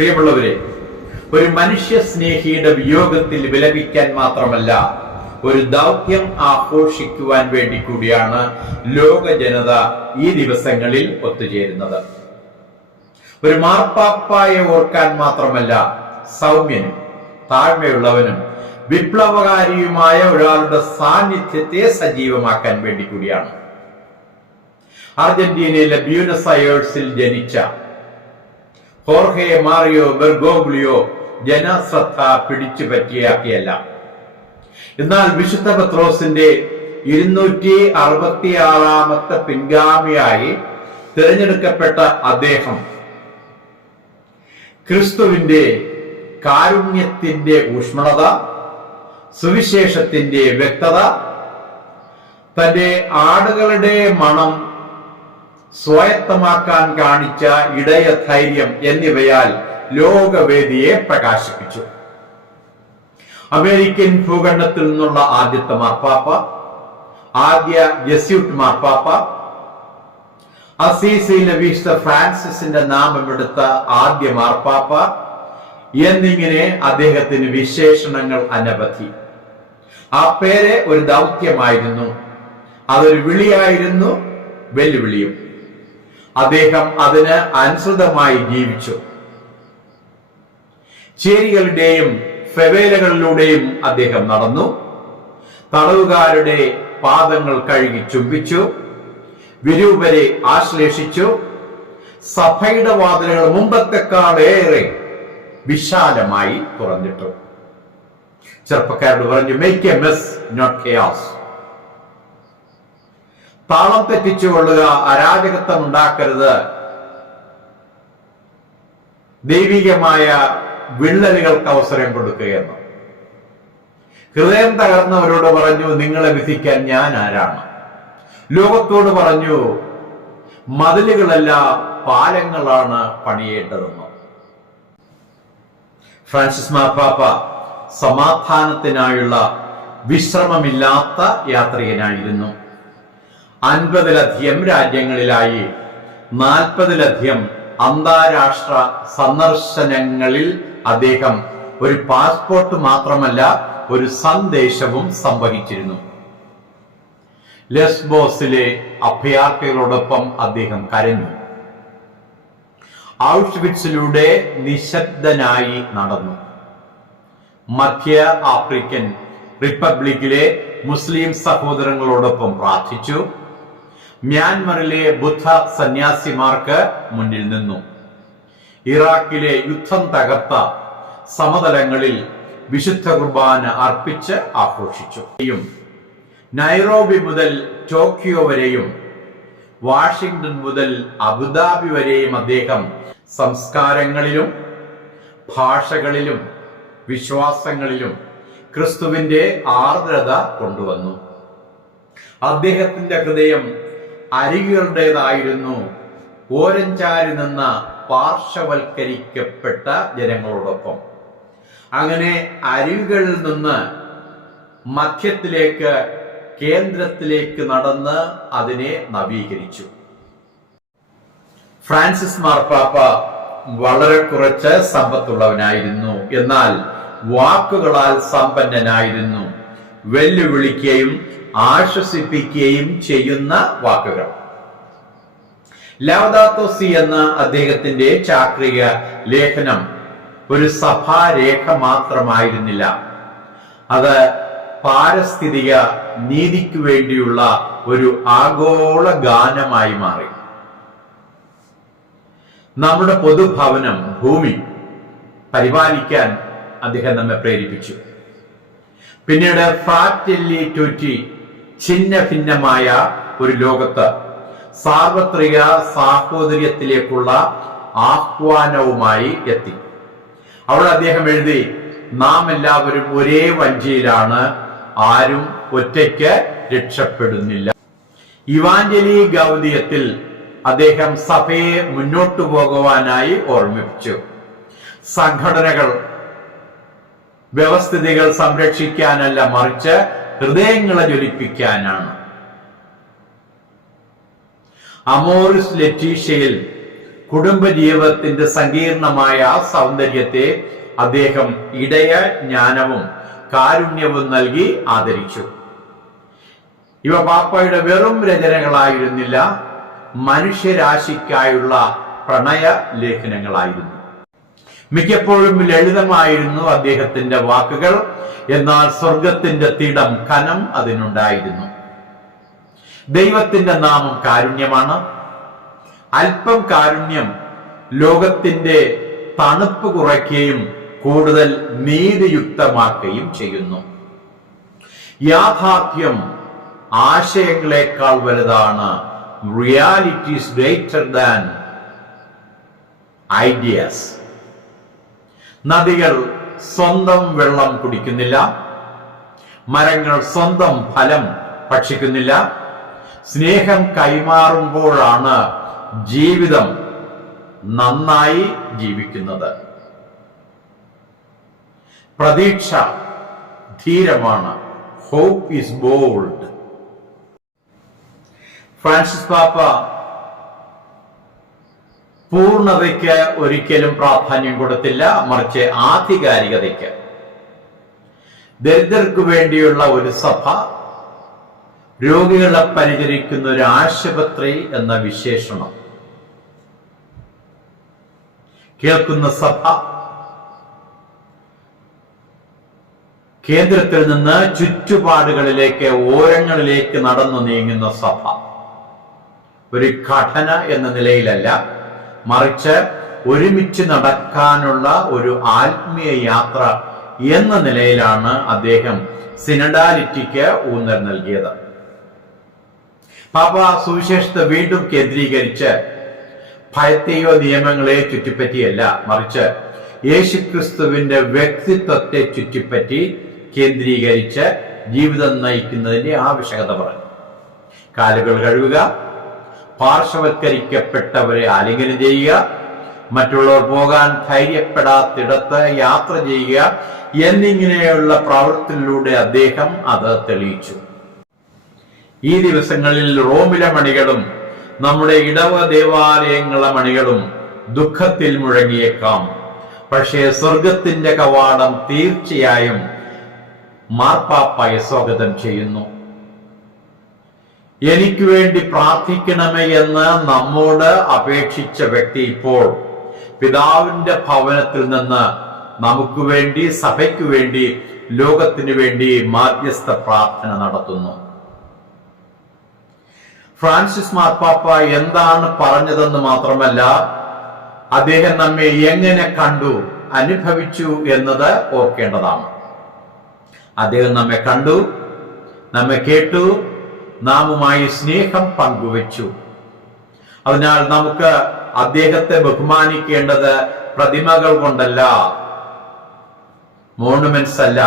പ്രിയമുള്ളവരെ ഒരു മനുഷ്യ സ്നേഹിയുടെ വിയോഗത്തിൽ വിലപിക്കാൻ മാത്രമല്ല ഒരു ദൗത്യം ആഘോഷിക്കുവാൻ വേണ്ടി കൂടിയാണ് ലോക ജനത ഈ ദിവസങ്ങളിൽ ഒത്തുചേരുന്നത്. ഒരു മാർപ്പാപ്പായെ ഓർക്കാൻ മാത്രമല്ല സൗമ്യനും താഴ്മയുള്ളവനും വിപ്ലവകാരിയുമായ ഒരാളുടെ സാന്നിധ്യത്തെ സജീവമാക്കാൻ വേണ്ടി കൂടിയാണ്. അർജന്റീനയിലെ ബ്യൂനസ് അയേഴ്സിൽ ജനിച്ച ഹോർഹെ മാറിയോ ബെർഗോഗ്ലിയോ ജനശ്രദ്ധ പിടിച്ചു പറ്റിയാക്കിയല്ല. എന്നാൽ വിശുദ്ധ പത്രോസിന്റെ ഇരുന്നൂറ്റി അറുപത്തി ആറാമത്തെ പിൻഗാമിയായി തിരഞ്ഞെടുക്കപ്പെട്ട അദ്ദേഹം ക്രിസ്തുവിന്റെ കാരുണ്യത്തിന്റെ ഊഷ്മളത സുവിശേഷത്തിന്റെ വ്യക്തത തന്റെ ആടുകളുടെ മണം സ്വായത്തമാക്കാൻ കാണിച്ച ഇടയ ധൈര്യം എന്നിവയാൽ ലോകവേദിയെ പ്രകാശിപ്പിച്ചു. അമേരിക്കൻ ഭൂഖണ്ഡത്തിൽ നിന്നുള്ള ആദ്യത്തെ മാർപ്പാപ്പ ആദ്യ ജസ്യൂട്ട് മാർപ്പാപ്പ അസീസിയിലെ വിശുദ്ധ ഫ്രാൻസിസിന്റെ നാമമെടുത്ത ആദ്യ മാർപ്പാപ്പ എന്നിങ്ങനെ അദ്ദേഹത്തിന് വിശേഷണങ്ങൾ അനവധി. ആ പേര് ഒരു ദൗത്യമായിരുന്നു. അതൊരു വിളിയായിരുന്നു വെല്ലുവിളിയും. അദ്ദേഹം അതിന് അനുസൃതമായി ജീവിച്ചു. ചേരികളുടെയും ഫെവേലകളിലൂടെയും അദ്ദേഹം നടന്നു. തടവുകാരുടെ പാദങ്ങൾ കഴുകി ചുംബിച്ചു. വിരൂപരെ ആശ്ലേഷിച്ചു. സഭയുടെ വാതിലുകൾ മുമ്പത്തെക്കാളേറെ വിശാലമായി തുറന്നിട്ടു. ചെറുപ്പക്കാരോട് പറഞ്ഞു make a mess not chaos താളം തെറ്റിച്ചുകൊള്ളുക അരാജകത്വം ഉണ്ടാക്കരുത് ദൈവികമായ വിള്ളലുകൾക്ക് അവസരം കൊടുക്കുകയെന്ന്. ഹൃദയം തകർന്നവരോട് പറഞ്ഞു നിങ്ങളെ വിധിക്കാൻ ഞാൻ ആരാണ്? ലോകത്തോട് പറഞ്ഞു മതിലുകളല്ല പാലങ്ങളാണ് പണിയേണ്ടതെന്ന്. ഫ്രാൻസിസ് മാർപ്പാപ്പ സമാധാനത്തിനായുള്ള വിശ്രമമില്ലാത്ത യാത്രികനായിരുന്നു. അൻപതിലധികം രാജ്യങ്ങളിലായി നാൽപ്പതിലധികം അന്താരാഷ്ട്ര സന്ദർശനങ്ങളിൽ അദ്ദേഹം ഒരു പാസ്പോർട്ട് മാത്രമല്ല ഒരു സന്ദേശവും സംവഹിച്ചിരുന്നു. ലെസ്ബോസിലെ അഭയാർത്ഥികളോടൊപ്പം അദ്ദേഹം കരഞ്ഞു. ഔഷ്വിറ്റ്സിലൂടെ നിശബ്ദനായി നടന്നു. മധ്യ ആഫ്രിക്കൻ റിപ്പബ്ലിക്കിലെ മുസ്ലിം സഹോദരങ്ങളോടൊപ്പം പ്രാർത്ഥിച്ചു. മ്യാൻമറിലെ ബുദ്ധ സന്യാസിമാർക്ക് മുന്നിൽ നിന്നു. ഇറാഖിലെ യുദ്ധം തകർത്ത സമതലങ്ങളിൽ വിശുദ്ധ കുർബാന അർപ്പിച്ച് ആഘോഷിച്ചു. നൈറോബി മുതൽ ടോക്കിയോ വരെയും വാഷിംഗ്ടൺ മുതൽ അബുദാബി വരെയും അദ്ദേഹം സംസ്കാരങ്ങളിലും ഭാഷകളിലും വിശ്വാസങ്ങളിലും ക്രിസ്തുവിന്റെ ആർദ്രത കൊണ്ടുവന്നു. അദ്ദേഹത്തിന്റെ ഹൃദയം അരികളുടേതായിരുന്നു ഓരഞ്ചാരി നിന്ന പാർശ്വവൽക്കരിക്കപ്പെട്ട ജനങ്ങളോടൊപ്പം. അങ്ങനെ അരികളിൽ നിന്ന് മധ്യത്തിലേക്ക് കേന്ദ്രത്തിലേക്ക് നടന്ന് അതിനെ നവീകരിച്ചു. ഫ്രാൻസിസ് മാർപ്പാപ്പ വളരെ കുറച്ച് സമ്പത്തുള്ളവനായിരുന്നു. എന്നാൽ വാക്കുകളാൽ സമ്പന്നനായിരുന്നു. വെല്ലുവിളിക്കുകയും ആശ്വസിപ്പിക്കുകയും ചെയ്യുന്ന വാക്കുകൾ. ലവദാത്തോസി എന്ന അദ്ദേഹത്തിന്റെ ചാക്രിക ലേഖനം ഒരു സഭാരേഖ മാത്രമായിരുന്നില്ല. അത് പാരസ്ഥിതിക നീതിക്ക് വേണ്ടിയുള്ള ഒരു ആഗോള ഗാനമായി മാറി. നമ്മുടെ പൊതുഭവനം ഭൂമി പരിപാലിക്കാൻ അദ്ദേഹം നമ്മെ പ്രേരിപ്പിച്ചു. പിന്നീട് ഫ്രാറ്റെല്ലി ട്വറ്റി ഛിന്ന ഭിന്നമായ ഒരു ലോകത്ത് സാർവത്രിക സാഹോദര്യത്തിലേക്കുള്ള ആഹ്വാനവുമായി എത്തി. അവിടെ അദ്ദേഹം എഴുതി നാം എല്ലാവരും ഒരേ വഞ്ചിയിലാണ് ആരും ഒറ്റയ്ക്ക് രക്ഷപ്പെടുന്നില്ല. ഇവാഞ്ചലി ഗൗതിയത്തിൽ അദ്ദേഹം സഭയെ മുന്നോട്ടു പോകുവാനായി ഓർമ്മിപ്പിച്ചു. സംഘടനകൾ വ്യവസ്ഥിതികൾ സംരക്ഷിക്കാനല്ല മറിച്ച് ഹൃദയങ്ങളെ ജ്വലിപ്പിക്കാനാണ്. അമോറിസ് ലറ്റീഷ്യയിൽ കുടുംബജീവിതത്തിന്റെ സങ്കീർണമായ ആ സൗന്ദര്യത്തെ അദ്ദേഹം ഇടയ ജ്ഞാനവും കാരുണ്യവും നൽകി ആദരിച്ചു. ഇവ പാപ്പയുടെ വെറും രചനകളായിരുന്നില്ല മനുഷ്യരാശിക്കായുള്ള പ്രണയ ലേഖനങ്ങളായിരുന്നു. മിക്കപ്പോഴും ലളിതമായിരുന്നു അദ്ദേഹത്തിന്റെ വാക്കുകൾ. എന്നാൽ സ്വർഗത്തിന്റെ തിടം കനം അതിനുണ്ടായിരുന്നു. ദൈവത്തിന്റെ നാമം കാരുണ്യമാണ്. അല്പം കാരുണ്യം ലോകത്തിന്റെ തണുപ്പ് കുറയ്ക്കുകയും കൂടുതൽ നീതിയുക്തമാക്കുകയും ചെയ്യുന്നു. യാഥാർത്ഥ്യം ആശയങ്ങളെക്കാൾ വലുതാണ് റിയാലിറ്റീസ് ഗ്രേറ്റർ ദാൻ ഐഡിയാസ് നദികൾ സ്വന്തം വെള്ളം കുടിക്കുന്നില്ല. മരങ്ങൾ സ്വന്തം ഫലം ഭക്ഷിക്കുന്നില്ല. സ്നേഹം കൈമാറുമ്പോഴാണ് ജീവിതം നന്നായി ജീവിക്കുന്നത്. പ്രതീക്ഷ ധീരമാണ്. ഹോപ്പ് ഈസ് ബോൾഡ് ഫ്രാൻസിസ് പാപ്പ പൂർണതയ്ക്ക് ഒരിക്കലും പ്രാധാന്യം കൊടുത്തില്ല മറിച്ച് ആധികാരികതയ്ക്ക്. ദരിദ്രർക്ക് വേണ്ടിയുള്ള ഒരു സഭ രോഗികളെ പരിചരിക്കുന്ന ഒരു ആശുപത്രി എന്ന വിശേഷണം. കേൾക്കുന്ന സഭ കേന്ദ്രത്തിൽ നിന്ന് ചുറ്റുപാടുകളിലേക്ക് ഓരങ്ങളിലേക്ക് നടന്നു നീങ്ങുന്ന സഭ. ഒരു ഘടന എന്ന നിലയിലല്ല മറിച്ച് ഒരുമിച്ച് നടക്കാനുള്ള ഒരു ആത്മീയ യാത്ര എന്ന നിലയിലാണ് അദ്ദേഹം സിനഡാലിറ്റിക്ക് ഊന്നൽ നൽകിയത്. പാപ്പ സുവിശേഷത്തെ വീണ്ടും കേന്ദ്രീകരിച്ച് ഭയത്തെയോ നിയമങ്ങളെ ചുറ്റിപ്പറ്റിയല്ല മറിച്ച് യേശുക്രിസ്തുവിന്റെ വ്യക്തിത്വത്തെ ചുറ്റിപ്പറ്റി കേന്ദ്രീകരിച്ച് ജീവിതം നയിക്കുന്നതിന്റെ ആവശ്യകത പറഞ്ഞു. കാലുകൾ കഴുകുക പാർശ്വവൽക്കരിക്കപ്പെട്ടവരെ ആലിംഗനം ചെയ്യുക മറ്റുള്ളവർ പോകാൻ ധൈര്യപ്പെടാത്തിടത്ത് യാത്ര ചെയ്യുക എന്നിങ്ങനെയുള്ള പ്രവർത്തനത്തിലൂടെ അദ്ദേഹം അത് തെളിയിച്ചു. ഈ ദിവസങ്ങളിൽ റോമിലെ മണികളും നമ്മുടെ ഇടവ ദേവാലയങ്ങളെ മണികളും ദുഃഖത്തിൽ മുഴങ്ങിയേക്കാം. പക്ഷേ സ്വർഗത്തിന്റെ കവാടം തീർച്ചയായും മാർപ്പാപ്പായ സ്വാഗതം ചെയ്യുന്നു. എനിക്ക് വേണ്ടി പ്രാർത്ഥിക്കണമേ എന്ന് നമ്മോട് അപേക്ഷിച്ച വ്യക്തി ഇപ്പോൾ പിതാവിന്റെ ഭവനത്തിൽ നിന്ന് നമുക്ക് വേണ്ടി സഭയ്ക്ക് വേണ്ടി ലോകത്തിന് വേണ്ടി മാധ്യസ്ഥ പ്രാർത്ഥന നടത്തുന്നു. ഫ്രാൻസിസ് മാർപ്പാപ്പ എന്താണ് പറഞ്ഞതെന്ന് മാത്രമല്ല അദ്ദേഹം നമ്മെ എങ്ങനെ കണ്ടു അനുഭവിച്ചു എന്നത് ഓർക്കേണ്ടതാണ്. അദ്ദേഹം നമ്മെ കണ്ടു നമ്മെ കേട്ടു നാമുമായി സ്നേഹം പങ്കുവച്ചു. അതിനാൽ നമുക്ക് അദ്ദേഹത്തെ ബഹുമാനിക്കേണ്ടത് പ്രതിമകൾ കൊണ്ടല്ല മോണുമെന്റ്സ് അല്ല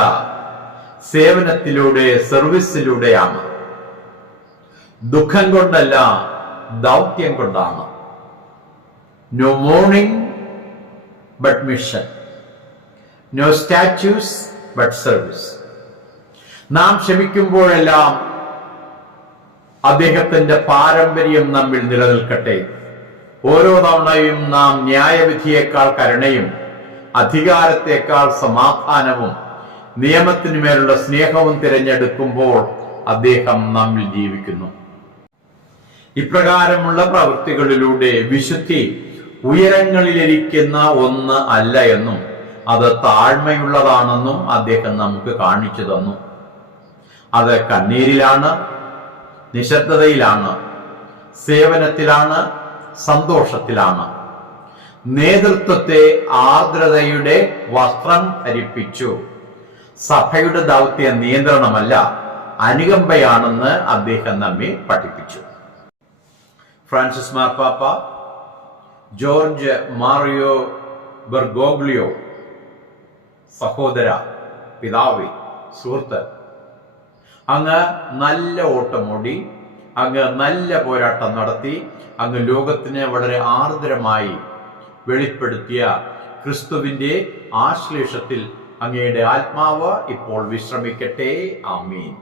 സേവനത്തിലൂടെ സർവീസിലൂടെയാണ് ദുഃഖം കൊണ്ടല്ല ദൗത്യം കൊണ്ടാണ്. No mourning but mission no statues but service നാം ക്ഷമിക്കുമ്പോഴെല്ലാം അദ്ദേഹത്തിന്റെ പാരമ്പര്യം നമ്മിൽ നിലനിൽക്കട്ടെ. ഓരോ തവണയും നാം ന്യായവിധിയേക്കാൾ കരുണയും അധികാരത്തെക്കാൾ സമാധാനവും നിയമത്തിനുമേലുള്ള സ്നേഹവും തിരഞ്ഞെടുക്കുമ്പോൾ അദ്ദേഹം നമ്മിൽ ജീവിക്കുന്നു. ഇപ്രകാരമുള്ള പ്രവൃത്തികളിലൂടെ വിശുദ്ധി ഉയരങ്ങളിലിരിക്കുന്ന ഒന്ന് അല്ല എന്നും അത് താഴ്മയുള്ളതാണെന്നും അദ്ദേഹം നമുക്ക് കാണിച്ചു തന്നു. അത് കണ്ണീരിലാണ് നിശബ്ദതയിലാണ് സേവനത്തിലാണ് സന്തോഷത്തിലാണ്. നേതൃത്വത്തെ ആർദ്രതയുടെ വസ്ത്രം ധരിപ്പിച്ചു. സഭയുടെ ദൗത്യ നിയന്ത്രണമല്ല അനുകമ്പയാണെന്ന് അദ്ദേഹം നമ്മെ പഠിപ്പിച്ചു. ഫ്രാൻസിസ് മാർപ്പാപ്പ ജോർജ് മാറിയോ ബെർഗോഗ്ലിയോ സഹോദര പിതാവി സുഹൃത്ത് അങ്ങ് നല്ല ഓട്ടമോടി അങ്ങ് നല്ല പോരാട്ടം നടത്തി അങ്ങ് ലോകത്തിന് വളരെ ആർദ്രമായി വെളിപ്പെടുത്തിയ ക്രിസ്തുവിന്റെ ആശ്ലേഷത്തിൽ അങ്ങയുടെ ആത്മാവ് ഇപ്പോൾ വിശ്രമിക്കട്ടെ. ആമീൻ.